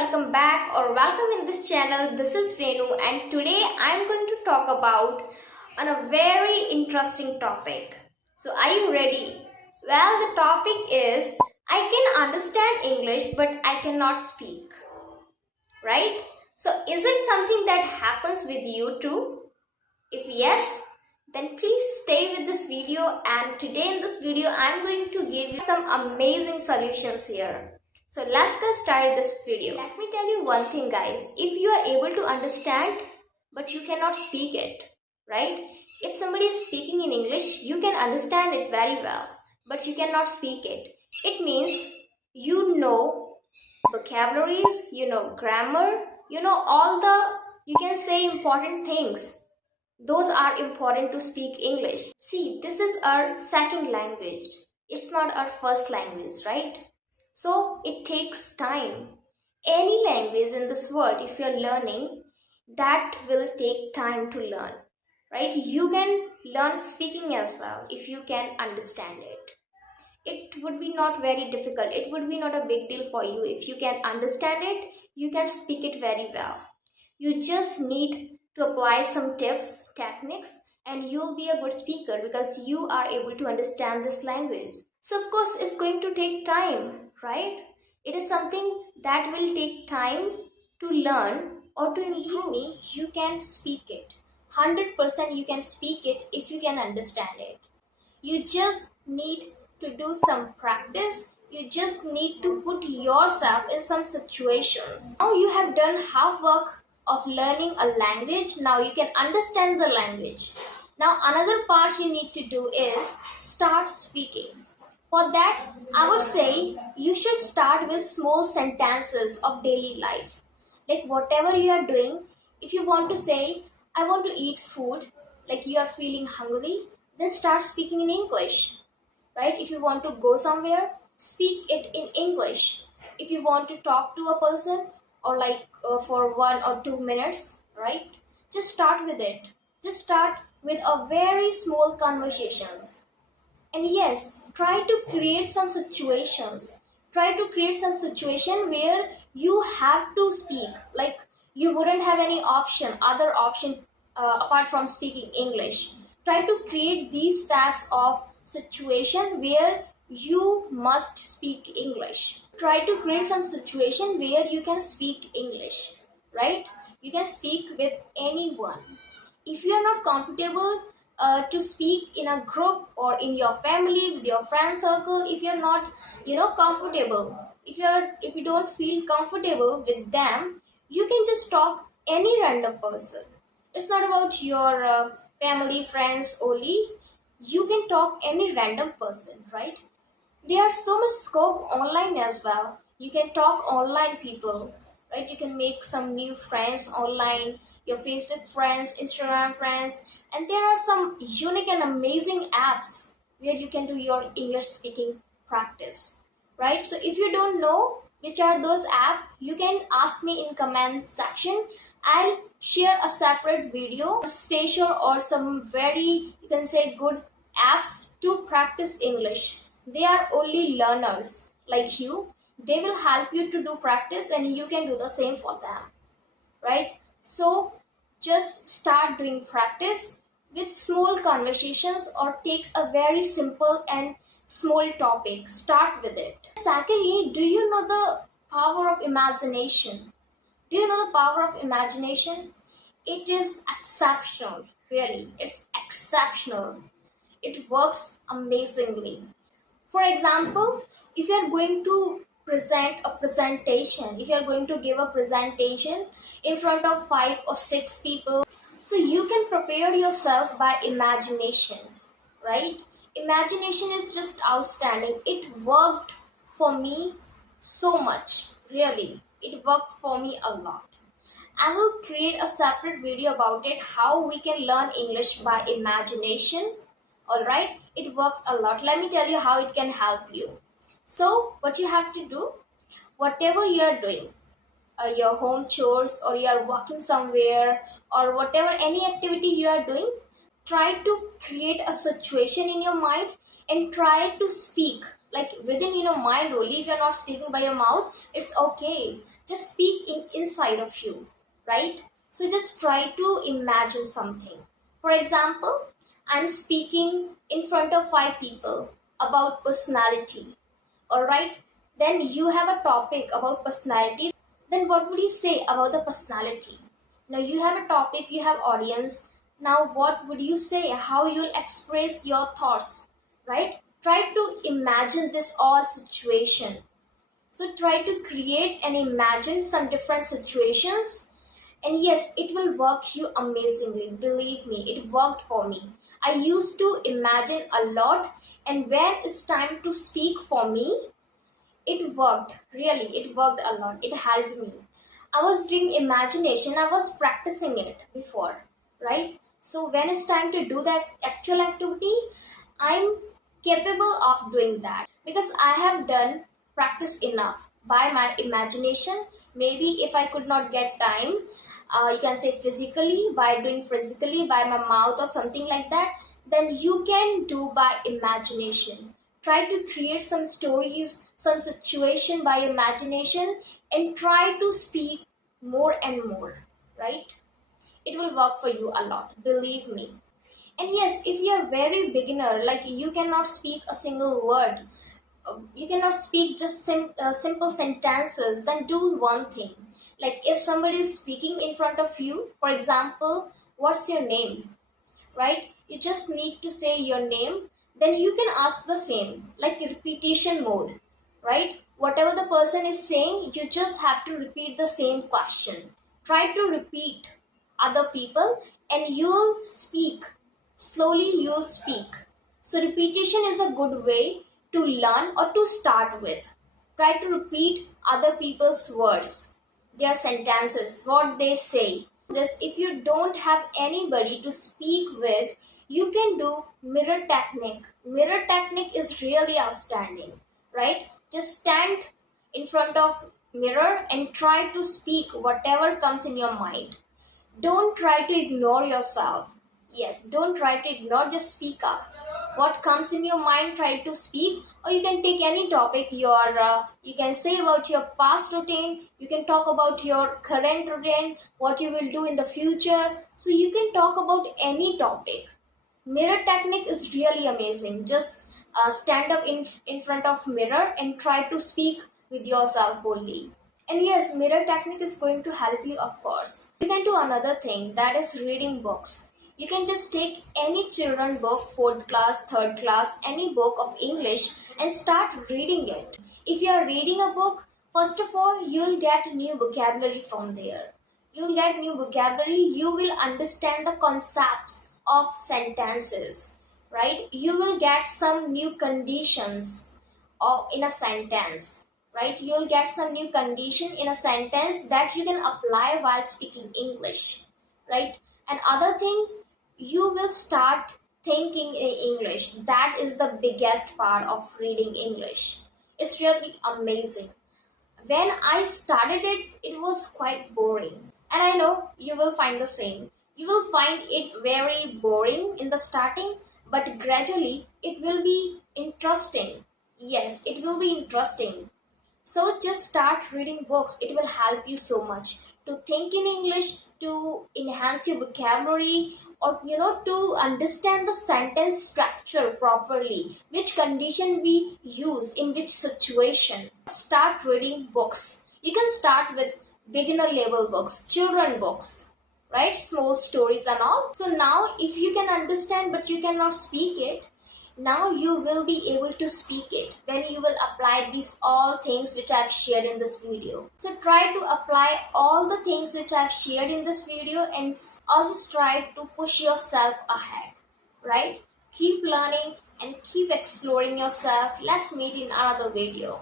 welcome back or welcome in this channel. This is Renu and today I am going to talk about on a very interesting topic. So are you ready? Well, the topic is I can understand English but I cannot speak. Right? So is it something that happens with you too? If yes, then please stay with this video, and today in this video I am going to give you some amazing solutions here. So let's get started this video. Let me tell you one thing guys, if you are able to understand but you cannot speak it, right? If somebody is speaking in English, you can understand it very well, but you cannot speak it. It means you know vocabularies, you know grammar, you know all the, you can say, important things. Those are important to speak English. See, this is our second language. It's not our first language, right? So it takes time. Any language in this world, if you're learning, that will take time to learn, right? You can learn speaking as well if you can understand it. It would be not very difficult. It would be not a big deal for you. If you can understand it, you can speak it very well. You just need to apply some tips, techniques, and you'll be a good speaker because you are able to understand this language. So of course it's going to take time, right? It is something that will take time to learn or to improve. You can speak it. 100% you can speak it if you can understand it. You just need to do some practice. You just need to put yourself in some situations. Now you have done half work of learning a language. Now you can understand the language. Now another part you need to do is start speaking. For that, I would say you should start with small sentences of daily life. Like whatever you are doing, if you want to say, I want to eat food, like you are feeling hungry, then start speaking in English. Right? If you want to go somewhere, speak it in English. If you want to talk to a person or for 1 or 2 minutes, right? Just start with it. Just start with a very small conversations. And yes, try to create some situations. Try to create some situation where you have to speak. Like you wouldn't have any other option apart from speaking English. Try to create these types of situation where you must speak English. Try to create some situation where you can speak English, right? You can speak with anyone. If you are not comfortable to speak in a group or in your family, with your friend circle, if you're not, comfortable, if you don't feel comfortable with them, you can just talk any random person. It's not about your family, friends only. You can talk any random person, right? There's so much scope online as well. You can talk online people, right? You can make some new friends online, your Facebook friends, Instagram friends, and there are some unique and amazing apps where you can do your English speaking practice, right? So if you don't know which are those apps, you can ask me in comment section. I'll share a separate video, special or some very, you can say, good apps to practice English. They are only learners like you. They will help you to do practice and you can do the same for them, right? So just start doing practice with small conversations or take a very simple and small topic. Start with it. Secondly, do you know the power of imagination? Do you know the power of imagination? It is exceptional, really. It's exceptional. It works amazingly. For example, if you are going to present a presentation, if you are going to give a presentation in front of 5 or 6 people, so you can prepare yourself by imagination, right? Imagination is just outstanding. It worked for me so much, really. It worked for me a lot. I will create a separate video about it, how we can learn English by imagination. Alright, it works a lot. Let me tell you how it can help you. So, what you have to do, whatever you are doing, your home chores or you are walking somewhere or whatever, any activity you are doing, try to create a situation in your mind and try to speak like within your mind only. If you're not speaking by your mouth, it's okay. Just speak inside of you, right? So just try to imagine something. For example, I'm speaking in front of 5 people about personality. All right, then you have a topic about personality. Then what would you say about the personality? Now you have a topic, you have audience. Now what would you say? How you'll express your thoughts, right? Try to imagine this all situation. So try to create and imagine some different situations, and yes, it will work you amazingly. Believe me, it worked for me. I used to imagine a lot, and when it's time to speak for me, it worked. Really, it worked a lot. It helped me. I was doing imagination, I was practicing it before, right? So when it's time to do that actual activity, I'm capable of doing that because I have done practice enough by my imagination. Maybe if I could not get time, you can say physically, by doing physically by my mouth or something like that, then you can do by imagination. Try to create some stories, some situation by imagination, and try to speak more and more, right? It will work for you a lot, believe me. And yes, if you are very beginner, like you cannot speak a single word, you cannot speak just simple sentences, then do one thing. Like if somebody is speaking in front of you, for example, what's your name, right? You just need to say your name, then you can ask the same, like repetition mode, right? Whatever the person is saying, you just have to repeat the same question. Try to repeat other people, and you'll speak slowly, you'll speak. So repetition is a good way to learn or to start with. Try to repeat other people's words, their sentences, what they say. This, if you don't have anybody to speak with, you can do mirror technique. Mirror technique is really outstanding, right? Just stand in front of mirror and try to speak whatever comes in your mind. Don't try to ignore yourself. Yes, don't try to ignore, just speak up. What comes in your mind, try to speak. Or you can take any topic, you can say about your past routine, you can talk about your current routine, what you will do in the future. So you can talk about any topic. Mirror technique is really amazing. Just stand up in front of mirror and try to speak with yourself only. And yes, mirror technique is going to help you, of course. You can do another thing, that is reading books. You can just take any children book, 4th class, 3rd class, any book of English, and start reading it. If you are reading a book, first of all, you will get new vocabulary from there. You will get new vocabulary, you will understand the concepts of sentences, right? You will get some new conditions in a sentence, right? You'll get some new condition in a sentence that you can apply while speaking English, right? And other thing, you will start thinking in English. That is the biggest part of reading English. It's really amazing. When I started it, it was quite boring. And I know you will find the same. You will find it very boring in the starting, but gradually it will be interesting. Yes, it will be interesting. So just start reading books. It will help you so much to think in English, to enhance your vocabulary, or to understand the sentence structure properly, which condition we use in which situation. Start reading books. You can start with beginner level books, children books, right? Small stories and all. So now if you can understand but you cannot speak it, now you will be able to speak it when you will apply these all things which I've shared in this video. So try to apply all the things which I've shared in this video and always try to push yourself ahead, right? Keep learning and keep exploring yourself. Let's meet in another video.